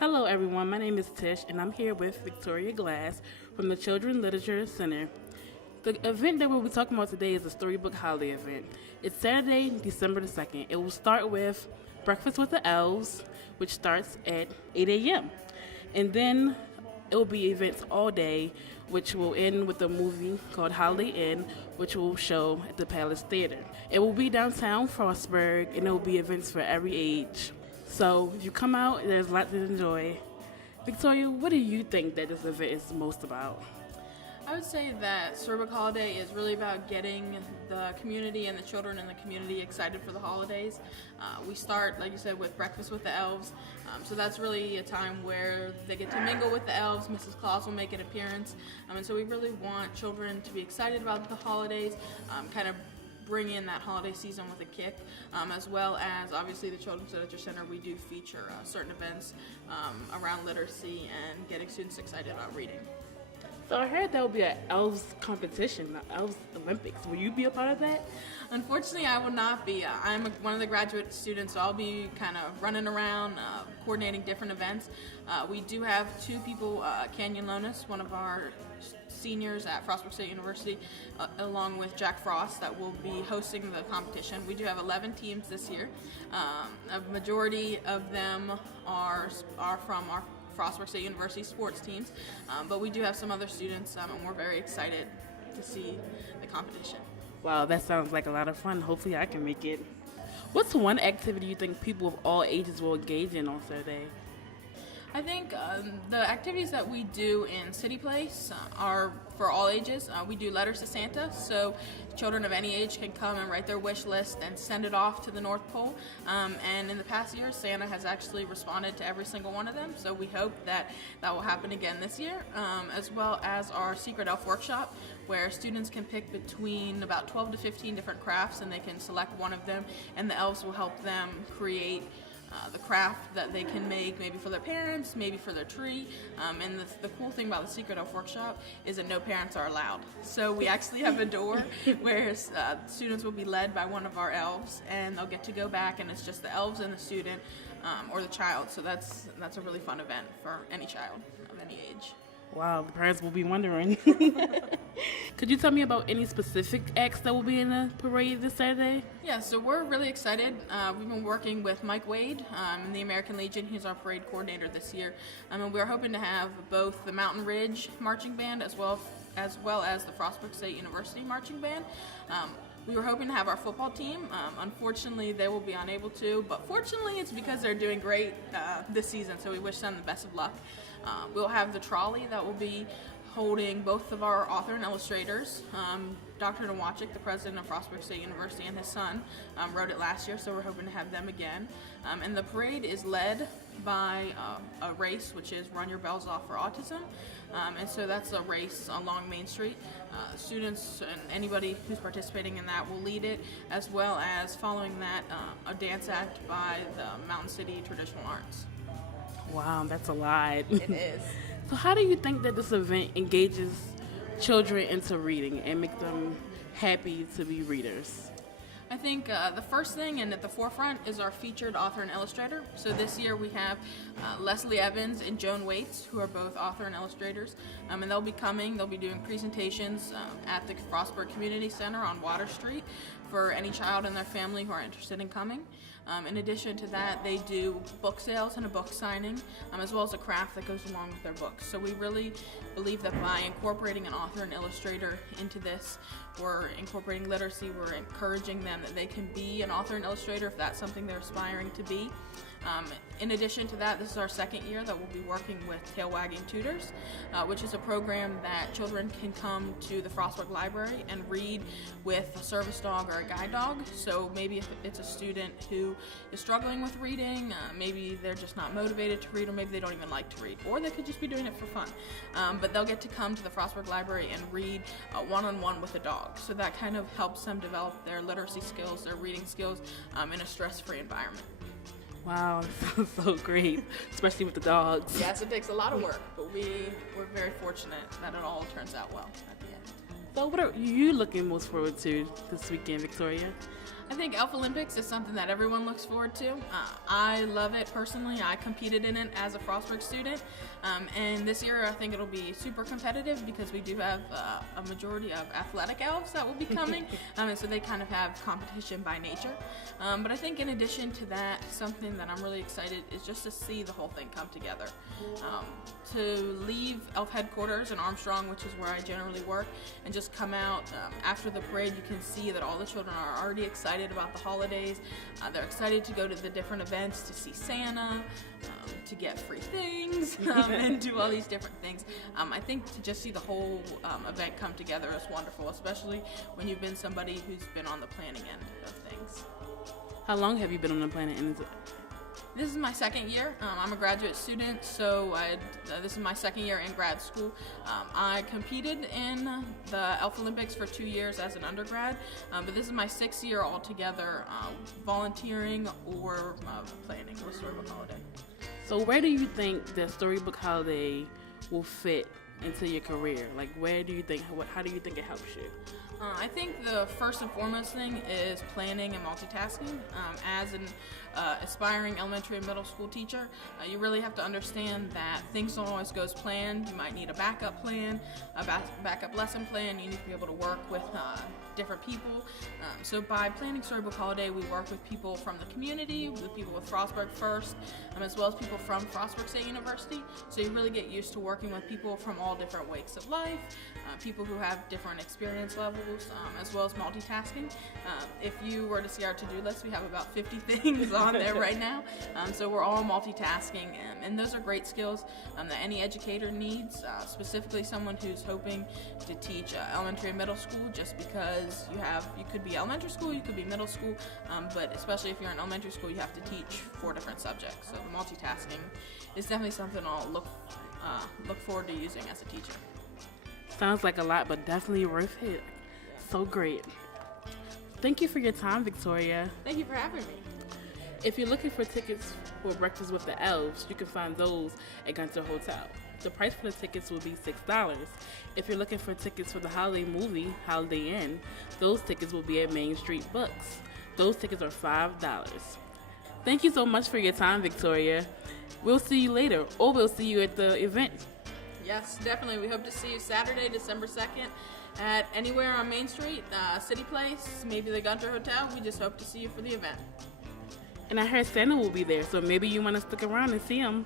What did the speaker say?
Hello everyone, my name is Tish and I'm here with Victoria Glass from the Children's Literature Center. The event that we'll be talking about today is the Storybook Holiday event. It's Saturday, December the 2nd. It will start with Breakfast with the Elves, which starts at 8 a.m. And then it will be events all day, which will end with a movie called Holiday Inn, which will show at the Palace Theater. It will be downtown Frostburg, and there will be events for every age. So if you come out, there's a lot to enjoy. Victoria, what do you think that this event is most about? I would say that Storybook Holiday is really about getting the community and the children in the community excited for the holidays. We start, like you said, with Breakfast with the Elves. So that's really a time where they get to mingle with the elves. Mrs. Claus will make an appearance. And so we really want children to be excited about the holidays, kind of bring in that holiday season with a kick, as well as obviously the Children's Literature Center. We do feature certain events around literacy and getting students excited about reading. So I heard there will be an Elves competition, the Elves Olympics. Will you be a part of that? Unfortunately, I will not be. I'm one of the graduate students, so I'll be kind of running around, coordinating different events. We do have two people, Canyon Lonis, one of our seniors at Frostburg State University, along with Jack Frost, that will be hosting the competition. We do have 11 teams this year. A majority of them are from our Frostburg State University sports teams, but we do have some other students, and we're very excited to see the competition. Wow, that sounds like a lot of fun. Hopefully I can make it. What's one activity you think people of all ages will engage in on Saturday? I think the activities that we do in City Place are for all ages. We do letters to Santa, so children of any age can come and write their wish list and send it off to the North Pole. And in the past years, Santa has actually responded to every single one of them, so we hope that that will happen again this year, as well as our Secret Elf Workshop, where students can pick between about 12 to 15 different crafts, and they can select one of them, and the elves will help them create the craft that they can make, maybe for their parents, maybe for their tree. And the cool thing about the Secret Elf Workshop is that no parents are allowed. So we actually have a door where students will be led by one of our elves, and they'll get to go back, and it's just the elves and the student or the child. So that's a really fun event for any child of any age. Wow, the parents will be wondering. Could you tell me about any specific acts that will be in the parade this Saturday? Yeah, so we're really excited. We've been working with Mike Wade in the American Legion. He's our parade coordinator this year. And we're hoping to have both the Mountain Ridge Marching Band as well as the Frostburg State University Marching Band. We were hoping to have our football team. Unfortunately, they will be unable to, but fortunately it's because they're doing great this season, so we wish them the best of luck. We'll have the trolley that will be holding both of our author and illustrators. Dr. Nowacek, the president of Frostburg State University, and his son wrote it last year, so we're hoping to have them again. And the parade is led by a race, which is Run Your Bells Off for Autism. And so that's a race along Main Street. Students and anybody who's participating in that will lead it, as well as following that, a dance act by the Mountain City Traditional Arts. Wow, that's a lot. It is. So how do you think that this event engages children into reading and make them happy to be readers? I think the first thing and at the forefront is our featured author and illustrator. So this year we have Lezlie Evans and Joan, who are both author and illustrators. And they'll be coming, they'll be doing presentations at the Frostburg Community Center on Water Street for any child and their family who are interested in coming. In addition to that, they do book sales and a book signing, as well as a craft that goes along with their books. So we really believe that by incorporating an author and illustrator into this, we're incorporating literacy, we're encouraging them that they can be an author and illustrator if that's something they're aspiring to be. In addition to that, this is our second year that we'll be working with Tail Wagging Tutors, which is a program that children can come to the Frostburg Library and read with a service dog or a guide dog. So maybe if it's a student who is struggling with reading, maybe they're just not motivated to read, or maybe they don't even like to read, or they could just be doing it for fun. But they'll get to come to the Frostburg Library and read one-on-one with a dog. So that kind of helps them develop their literacy skills, their reading skills in a stress-free environment. Wow, that sounds so great, especially with the dogs. Yes, it takes a lot of work, but we're very fortunate that it all turns out well at the end. So what are you looking most forward to this weekend, Victoria? I think Elf Olympics is something that everyone looks forward to. I love it personally. I competed in it as a Frostburg student, and this year I think it'll be super competitive because we do have a majority of athletic elves that will be coming, and so they kind of have competition by nature. But I think in addition to that, something that I'm really excited is just to see the whole thing come together. To leave Elf headquarters in Armstrong, which is where I generally work, and just come out after the parade, you can see that all the children are already excited about the holidays. They're excited to go to the different events, to see Santa, to get free things, and do all these different things. I think to just see the whole event come together is wonderful, especially when you've been somebody who's been on the planning end of things. How long have you been on the planning end? This is my second year. I'm a graduate student, so this is my second year in grad school. I competed in the Elf Olympics for 2 years as an undergrad, but this is my 6th year altogether volunteering or planning with Storybook Holiday. So where do you think the Storybook Holiday will fit into your career? Like, where do you think, how do you think it helps you? I think the first and foremost thing is planning and multitasking. As an aspiring elementary and middle school teacher, you really have to understand that things don't always go as planned. You might need a backup plan, a backup lesson plan. You need to be able to work with different people. So by planning Storybook Holiday, we work with people from the community, with people with Frostburg First, as well as people from Frostburg State University. So you really get used to working with people from all different walks of life, people who have different experience levels, as well as multitasking. If you were to see our to-do list, we have about 50 things on there right now. So we're all multitasking, and those are great skills that any educator needs, specifically someone who's hoping to teach elementary and middle school, just because you could be elementary school, you could be middle school, but especially if you're in elementary school, you have to teach 4 different subjects. So the multitasking is definitely something I'll look forward to using as a teacher. Sounds like a lot, but definitely worth it. So great. Thank you for your time, Victoria. Thank you for having me. If you're looking for tickets for Breakfast with the Elves, you can find those at Gunter Hotel. The price for the tickets will be $6. If you're looking for tickets for the holiday movie, Holiday Inn, those tickets will be at Main Street Books. Those tickets are $5. Thank you so much for your time, Victoria. We'll see you later, or we'll see you at the event. Yes, definitely. We hope to see you Saturday, December 2nd at anywhere on Main Street, City Place, maybe the Gunter Hotel. We just hope to see you for the event. And I heard Santa will be there, so maybe you want to stick around and see him.